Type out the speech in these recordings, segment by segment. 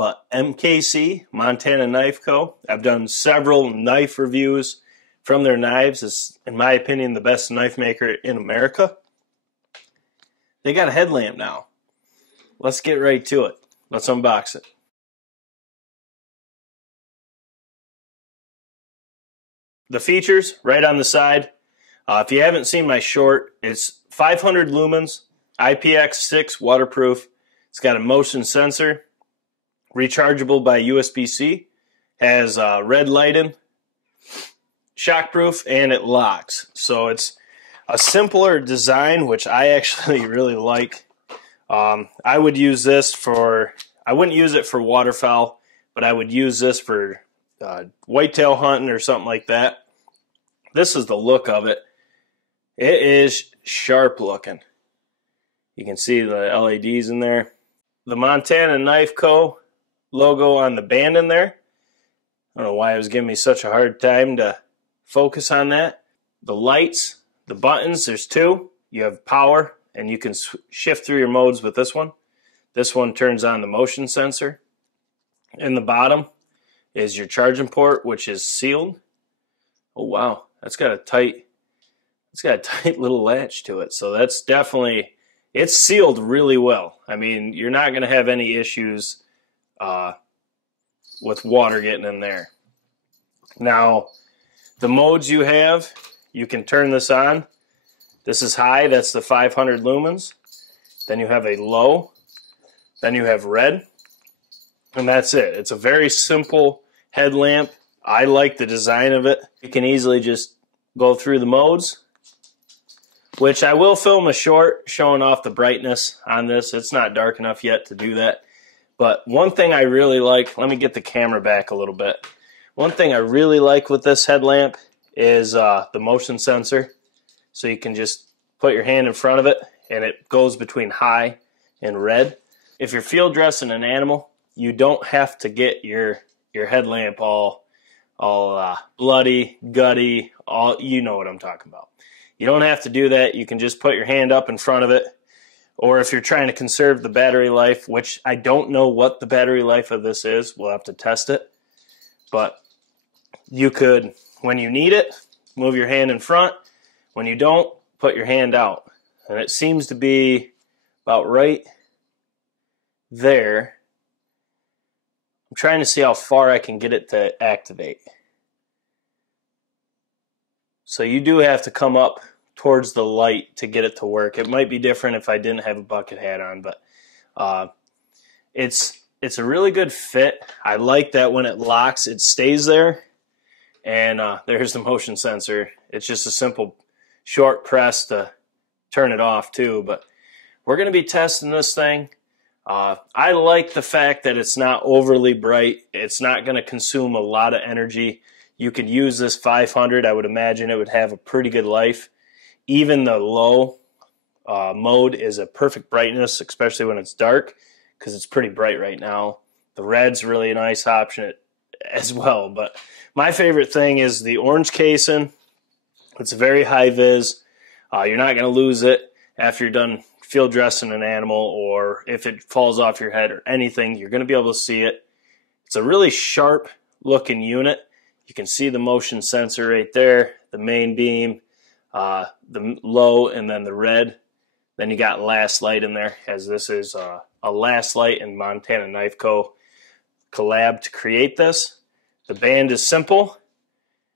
but MKC, Montana Knife Co. I've done several knife reviews from their knives. It's, in my opinion, the best knife maker in America. They got a headlamp now. Let's get right to it. Let's unbox it. The features right on the side. If you haven't seen my short, it's 500 lumens, IPX6 waterproof. It's got a motion sensor, rechargeable by USB-C, has red lighting, shockproof, and it locks. So it's a simpler design, which I actually really like. I would use this for, I wouldn't use it for waterfowl, but I would use this for whitetail hunting or something like that. This is the look of it. It is sharp looking. You can see the LEDs in there. The Montana Knife Co. logo on the band in there. I don't know why it was giving me such a hard time to focus on that. The lights, the buttons, there's two. You have power, and you can shift through your modes with this one. This one turns on the motion sensor. In the bottom is your charging port, which is sealed. Oh wow, that's got a tight, it's got a tight little latch to it. So that's definitely, it's sealed really well. I mean, you're not going to have any issues with water getting in there. Now, the modes you have, you can turn this on. This is high, that's the 500 lumens. Then you have a low. Then you have red. And that's it. It's a very simple headlamp. I like the design of it. You can easily just go through the modes, which I will film a short showing off the brightness on this. It's not dark enough yet to do that. But one thing I really like, let me get the camera back a little bit. One thing I really like with this headlamp is the motion sensor. So you can just put your hand in front of it and it goes between high and red. If you're field dressing an animal, you don't have to get your headlamp all bloody, gutty, you know what I'm talking about. You don't have to do that. You can just put your hand up in front of it. Or if you're trying to conserve the battery life, which I don't know what the battery life of this is, we'll have to test it. But you could, when you need it, move your hand in front. When you don't, put your hand out. And it seems to be about right there. I'm trying to see how far I can get it to activate. So you do have to come up towards the light to get it to work. It might be different if I didn't have a bucket hat on, but it's a really good fit. I like that when it locks, it stays there. And there's the motion sensor. It's just a simple short press to turn it off too. But we're going to be testing this thing. I like the fact that it's not overly bright. It's not going to consume a lot of energy. You could use this 500. I would imagine it would have a pretty good life. Even the low mode is a perfect brightness, especially when it's dark, because it's pretty bright right now. The red's really a nice option as well. But my favorite thing is the orange casing. It's a very high vis. You're not going to lose it after you're done field dressing an animal, or if it falls off your head or anything, you're going to be able to see it. It's a really sharp looking unit. You can see the motion sensor right there, the main beam, the low, and then the red. Then you got last light in there, as this is a last light and Montana Knife Co. collab to create this. The band is simple.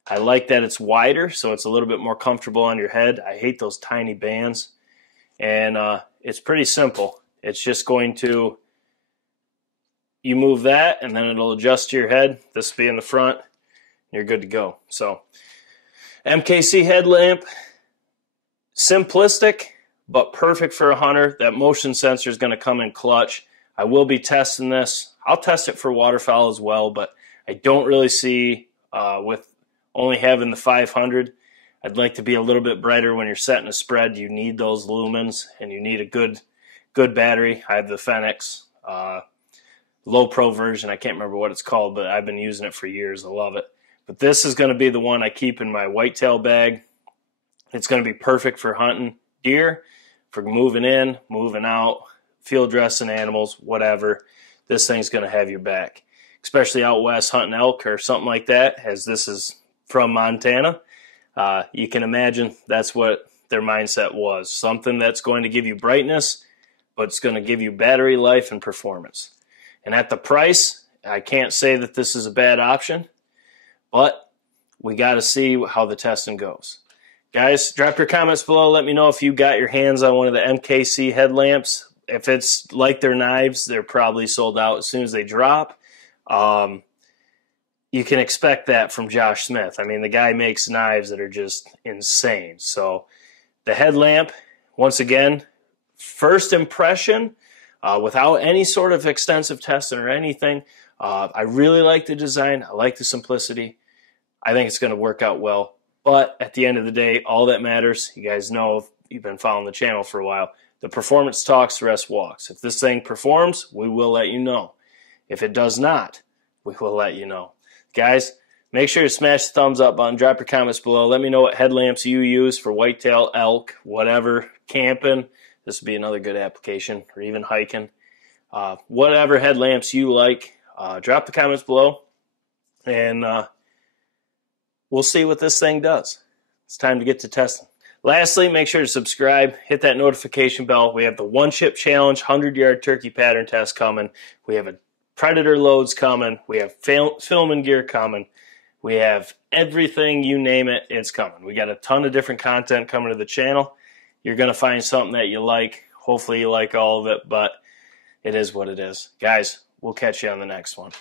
I like that it's wider, so it's a little bit more comfortable on your head. I hate those tiny bands. And it's pretty simple. It's just going to, you move that, and then it'll adjust to your head. This will be in the front. You're good to go. So, MKC headlamp, simplistic, but perfect for a hunter. That motion sensor is going to come in clutch. I will be testing this. I'll test it for waterfowl as well, but I don't really see, with only having the 500, I'd like to be a little bit brighter when you're setting a spread. You need those lumens, and you need a good battery. I have the Fenix low pro version. I can't remember what it's called, but I've been using it for years. I love it. But this is going to be the one I keep in my whitetail bag. It's going to be perfect for hunting deer, for moving in, moving out, field dressing animals, whatever. this thing's going to have your back, especially out west hunting elk or something like that, as this is from Montana. You can imagine that's what their mindset was. Something that's going to give you brightness, but it's going to give you battery life and performance. And at the price, I can't say that this is a bad option, but we got to see how the testing goes. Guys, drop your comments below. Let me know if you got your hands on one of the MKC headlamps. If it's like their knives, they're probably sold out as soon as they drop. You can expect that from Josh Smith. I mean, the guy makes knives that are just insane. So the headlamp, once again, first impression, without any sort of extensive testing or anything, I really like the design. I like the simplicity. I think it's going to work out well. But at the end of the day, all that matters, you guys know if you've been following the channel for a while, the performance talks, the rest walks. If this thing performs, we will let you know. If it does not, we will let you know. Guys, make sure to smash the thumbs up button. Drop your comments below. Let me know what headlamps you use for whitetail, elk, whatever, camping. This would be another good application, or even hiking. Whatever headlamps you like, drop the comments below, and we'll see what this thing does. It's time to get to testing. Lastly, make sure to subscribe, hit that notification bell. We have the one chip challenge, 100-yard turkey pattern test coming. We have a predator loads coming. We have filming gear coming. We have everything, you name it, it's coming. We got a ton of different content coming to the channel. You're going to find something that you like. Hopefully you like all of it, but it is what it is. Guys, we'll catch you on the next one.